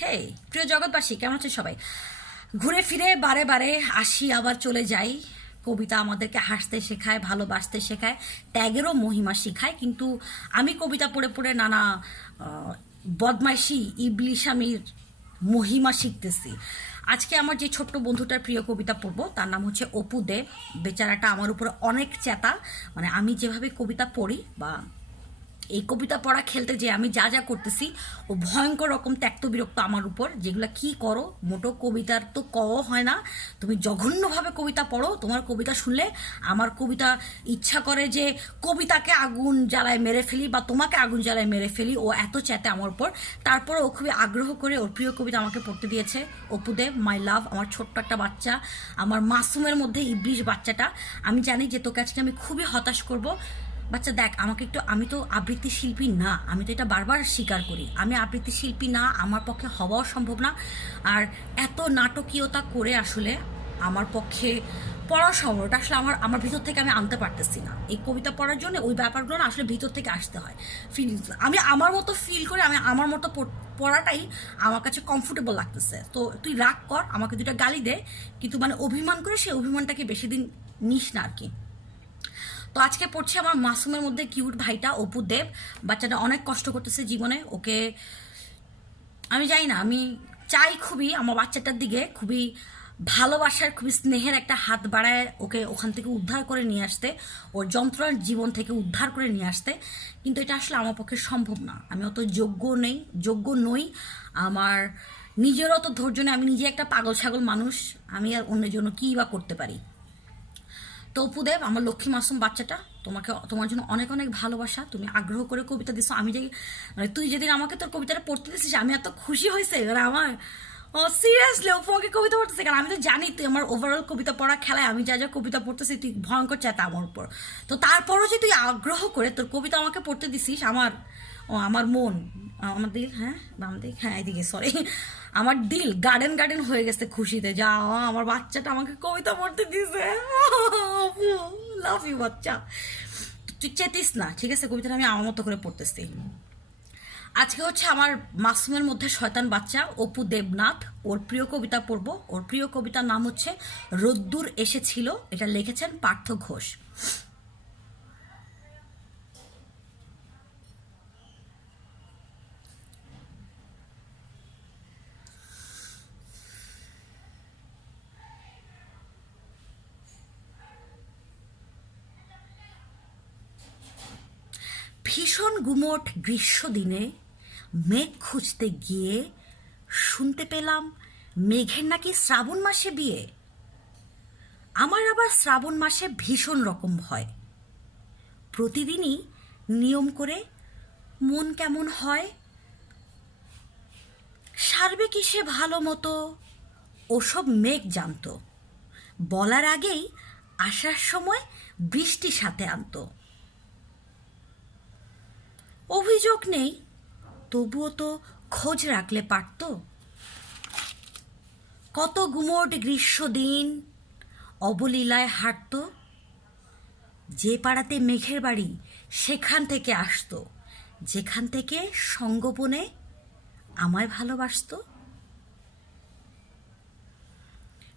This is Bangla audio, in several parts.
হে প্রিয় জগৎবাসী, কেমন আছে সবাই? ঘুরে ফিরে বারে বারে আসি, আবার চলে যাই। কবিতা আমাদেরকে হাসতে শেখায়, ভালোবাসতে শেখায়, ত্যাগেরও মহিমা শেখায়, কিন্তু আমি কবিতা পড়ে পড়ে নানা বদমাইশি, ইবলিশামির মহিমা শিখতেছি। আজকে আমার যে ছোট্ট বন্ধুটার প্রিয় কবিতা পড়ব, তার নাম হচ্ছে অপু দেব বেচারাটা আমার উপরে অনেক চেতা। মানে আমি যেভাবে কবিতা পড়ি বা এই কবিতা পড়া খেলতে যে আমি যা যা করতেছি, ও ভয়ঙ্কর রকম ত্যক্ত বিরক্ত আমার উপর। যেগুলো কি করো, মোটো কবিতার তো কও হয় না। তুমি জঘন্যভাবে কবিতা পড়ো, তোমার কবিতা শুনলে আমার কবিতা ইচ্ছা করে যে কবিতাকে আগুন জ্বালায় মেরে ফেলি বা তোমাকে আগুন জ্বালায় মেরে ফেলি, ও এত চ্যাতে আমার উপর। তারপর ও খুবই আগ্রহ করে ওর প্রিয় কবিতা আমাকে পড়তে দিয়েছে অপুদেব মাই লাভ আমার ছোট্ট একটা বাচ্চা। আমার মাসুমের মধ্যে ইবলিশ বাচ্চাটা। আমি জানি যে তোকে আজকে আমি খুবই হতাশ করব। বাচ্চা দেখ, আমাকে একটু, আমি তো আবৃত্তি শিল্পী না, আমি তো এটা বারবার স্বীকার করি। আমি আবৃত্তি শিল্পী না, আমার পক্ষে হওয়াও সম্ভব না। আর এত নাটকীয়তা করে আসলে আমার পক্ষে পড়া সম্ভব ওটা আসলে আমার আমার ভিতর থেকে আমি আনতে পারতেছি না। এই কবিতা পড়ার জন্য, ওই ব্যাপারগুলো না আসলে ভিতর থেকে আসতে হয়। ফিলিংস আমি আমার মতো ফিল করে, আমি আমার মতো পড়াটাই আমার কাছে কমফোর্টেবল লাগতেছে। তো তুই রাগ কর, আমাকে দুটা গালি দে। কিন্তু মানে অভিমান করে সেই অভিমানটাকে বেশি দিন নিস না আর কি। তো আজকে পড়ছে আমার মাসুমের মধ্যে কিউট ভাইটা অপু দেব। বাচ্চাটা অনেক কষ্ট করতেছে জীবনে। ওকে আমি জানি না, আমি চাই খুবই আমার বাচ্চাটার দিকে খুবই ভালোবাসার, খুবই স্নেহের একটা হাত বাড়ায় ওকে ওখান থেকে উদ্ধার করে নিয়ে আসতে, ওর যন্ত্রণার জীবন থেকে উদ্ধার করে নিয়ে আসতে। কিন্তু এটা আসলে আমার পক্ষে সম্ভব না। আমি অত যোগ্য নেই, যোগ্য নই। আমার নিজেরও তো ধৈর্য নেই, আমি নিজে একটা পাগল ছাগল মানুষ। আমি আর অন্যের জন্য কী বা করতে পারি? তো অপুদেব আমার লক্ষ্মী মাসুম বাচ্চাটা, তোমাকে, তোমার জন্য অনেক অনেক ভালোবাসা, তুমি আগ্রহ করে কবিতা দিছো। আমি যে মানে তুই যেদিন আমাকে তোর কবিতাটা পড়তে দিছিস, আমি এত খুশি হয়েছে, এবার আমার, ও সিরিয়াসলি অপু আমাকে কবিতা পড়তেছে কারণ আমি তো জানি তুই আমার ওভারঅল কবিতা পড়া খেলায়, আমি যা যা কবিতা পড়তেছি, তুই ভয়ঙ্কর চেতা আমার উপর। তো তারপরও যে তুই আগ্রহ করে তোর কবিতা আমাকে পড়তে দিছিস, আমার ও, আমার মন। আমার দিল হ্যাঁ বাম দিক হ্যাঁ এদিকে সরি আমার দিল গার্ডেন গার্ডেন হয়ে গেছে খুশিতে। যা আমার বাচ্চাটা আমাকে কবিতা পড়তে দিছে লাভ ইউ বাচ্চা। তুই চেতিস না, ঠিক আছে? কবিতাটা আমি আমার মতো করে পড়তেছি। আজকে হচ্ছে আমার মাসুমের মধ্যে শয়তান বাচ্চা, অপু দেবনাথ। ওর প্রিয় কবিতা পড়ব। ওর প্রিয় কবিতার নাম হচ্ছে, রোদ্দুর এসেছিল। এটা লিখেছেন পার্থ ঘোষ। ভীষণ গুমোট গ্রীষ্ম দিনে মেঘ খুঁজতে গিয়ে শুনতে পেলাম মেঘের নাকি শ্রাবণ মাসে বিয়ে। আমার আবার শ্রাবণ মাসে ভীষণ রকম ভয়। প্রতিদিনই নিয়ম করে মন কেমন হয়? সারবে কি সে ভালো মতো? ওসব মেঘ জানতো। বলার আগেই আসার সময় বৃষ্টি সাথে আনতো। অভিযোগ নেই। তবুও তো খোঁজ রাখলে পারত। কত গুমোট গ্রীষ্ম দিন অবলীলায় হাঁটত। যে পাড়াতে মেঘের বাড়ি, সেখান থেকে আসতো। যেখান থেকে সঙ্গোপনে আমায় ভালোবাসত।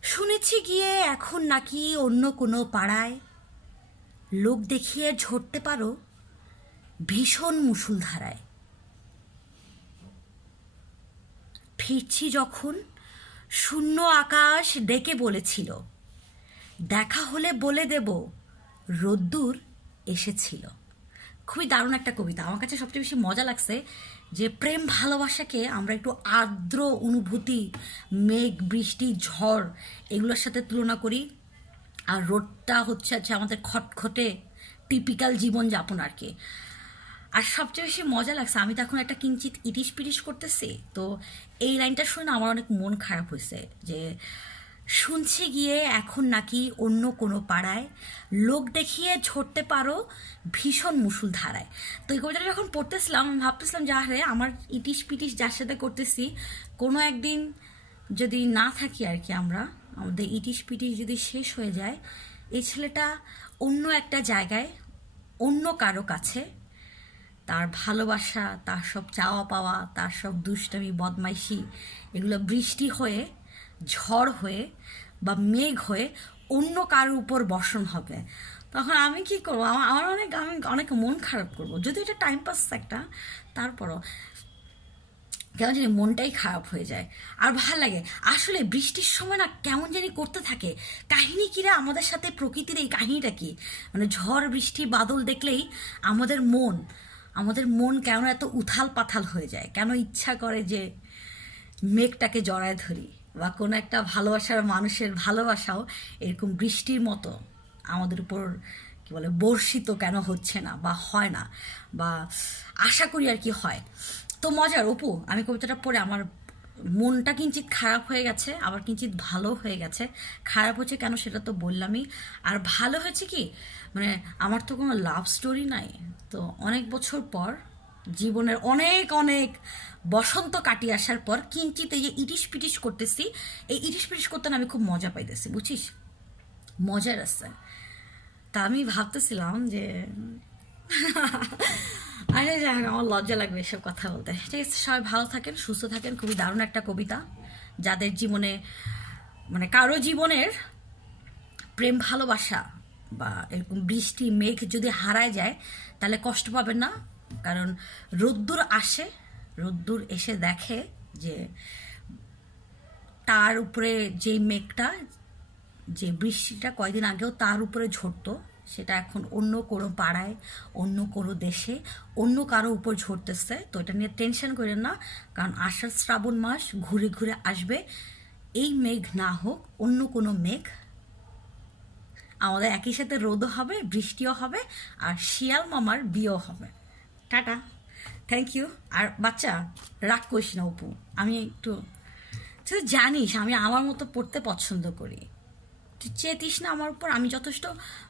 শুনেছি গিয়ে এখন নাকি অন্য কোনো পাড়ায় লোক দেখিয়ে ঝরতে পারো। ভীষণ মুসুলধারায় ফিরছি যখন শূন্য আকাশ ডেকে বলেছিল, দেখা হলে বলে দেব, রোদ্দুর এসেছিল। খুবই দারুণ একটা কবিতা। আমার কাছে সবচেয়ে বেশি মজা লাগছে যে প্রেম ভালোবাসাকে আমরা একটু আর্দ্র অনুভূতি, মেঘ, বৃষ্টি, ঝড় এগুলোর সাথে তুলনা করি। আর রোদটা হচ্ছে হচ্ছে আমাদের খটখটে টিপিক্যাল জীবনযাপন আর কি। আর সবচেয়ে বেশি মজা লাগছে, আমি তো এখন একটা কিঞ্চিত ইটিস পিটিস করতেছি, তো এই লাইনটা শুনে আমার অনেক মন খারাপ হয়েছে যে শুনছি গিয়ে এখন নাকি অন্য কোনো পাড়ায় লোক দেখিয়ে ঝরতে পারো ভীষণ মুসুল ধারায় তো এই কবিতাটা যখন পড়তেছিলাম ভাবতেছিলাম যা রে আমার ইটিস পিটিস যার সাথে করতেছি, কোনো একদিন যদি না থাকি আর কি আমরা, আমাদের ইটিস পিটিস যদি শেষ হয়ে যায়, এই ছেলেটা অন্য একটা জায়গায়, অন্য কারও কাছে তার ভালোবাসা, তার সব চাওয়া পাওয়া, তার সব দুষ্টামি, বদমাইশি, এগুলো বৃষ্টি হয়ে, ঝড় হয়ে বা মেঘ হয়ে অন্য কারোর উপর বর্ষণ হবে। তখন আমি কি করব? আমার অনেক, আমি অনেক মন খারাপ করব। যদি এটা টাইম পাস একটা, তারপরও কেমন জানি মনটাই খারাপ হয়ে যায়। আর ভালো লাগে, আসলে বৃষ্টির সময় না কেমন জানি করতে থাকে। কাহিনী কিরা আমাদের সাথে প্রকৃতির এই কাহিনীটা কি? মানে ঝড়, বৃষ্টি, বাদল দেখলেই আমাদের মন আমাদের মন কেন এত উথাল পাথাল হয়ে যায়? কেন ইচ্ছা করে যে মেঘটাকে জড়ায় ধরি? বা কোনো একটা ভালোবাসার মানুষের ভালোবাসাও এরকম বৃষ্টির মতো আমাদের উপর, কী বলে, বর্ষিত কেন হচ্ছে না বা হয় না? বা আশা করি আর কি হয়। তো মজার, অপু, আমি কবিতাটা পড়ে আমার মনটা কিঞ্চিত খারাপ হয়ে গেছে, আবার কিঞ্চিত ভালো হয়ে গেছে। খারাপ হচ্ছে কেন সেটা তো বললামই। আর ভালো হয়েছে কি? মানে আমার তো কোনো লাভ স্টোরি নাই। তো অনেক বছর পর জীবনের অনেক অনেক বসন্ত কাটিয়ে আসার পর কিঞ্চিত এই যে ইটিস পিটিস করতেছি, এই ইটিস পিটিস করতে না আমি খুব মজা পাইতেছি বুঝিস মজার আছে। তা আমি ভাবতেছিলাম যে আরে যাই আমার লজ্জা লাগবে এসব কথা বলতে। ঠিক আছে, সবাই ভালো থাকেন, সুস্থ থাকেন। খুবই দারুণ একটা কবিতা, যাদের জীবনে মানে কারও জীবনের প্রেম, ভালোবাসা বা এরকম বৃষ্টি, মেঘ যদি হারায় যায়, তাহলে কষ্ট পাবেন না। কারণ রোদ্দুর আসে, রোদ্দুর এসে দেখে যে তার উপরে যে মেঘটা, যে বৃষ্টিটা কয়দিন আগেও তার উপরে ঝরতো সেটা এখন অন্য কোনো পাড়ায়, অন্য কোনো দেশে, অন্য কারও উপর ঝরতেছে। তো এটা নিয়ে টেনশন করেন না, কারণ আষাঢ় শ্রাবণ মাস ঘুরে ঘুরে আসবে। এই মেঘ না হোক, অন্য কোনো মেঘ। আমাদের একই সাথে রোদও হবে, বৃষ্টিও হবে, আর শিয়াল মামার বিয়েও হবে। টাটা। থ্যাংক ইউ আর বাচ্চা, রাগ করিস না, অপু। আমি একটু, তুই জানিস, আমি আমার মতো পড়তে পছন্দ করি। চেতিস না আমার উপর। আমি যথেষ্ট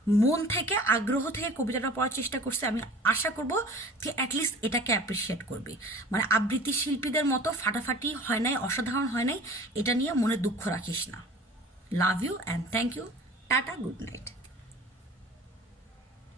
মন থেকে, আগ্রহ থেকে কবিতাটা পড়ার চেষ্টা করছি। আমি আশা করব যে অ্যাটলিস্ট এটাকে অ্যাপ্রিসিয়েট করবি। মানে আবৃত্তি শিল্পীদের মতো ফাটাফাটি হয় নাই, অসাধারণ হয় নাই, এটা নিয়ে মনে দুঃখ রাখিস না। Love you and thank you ta-ta good night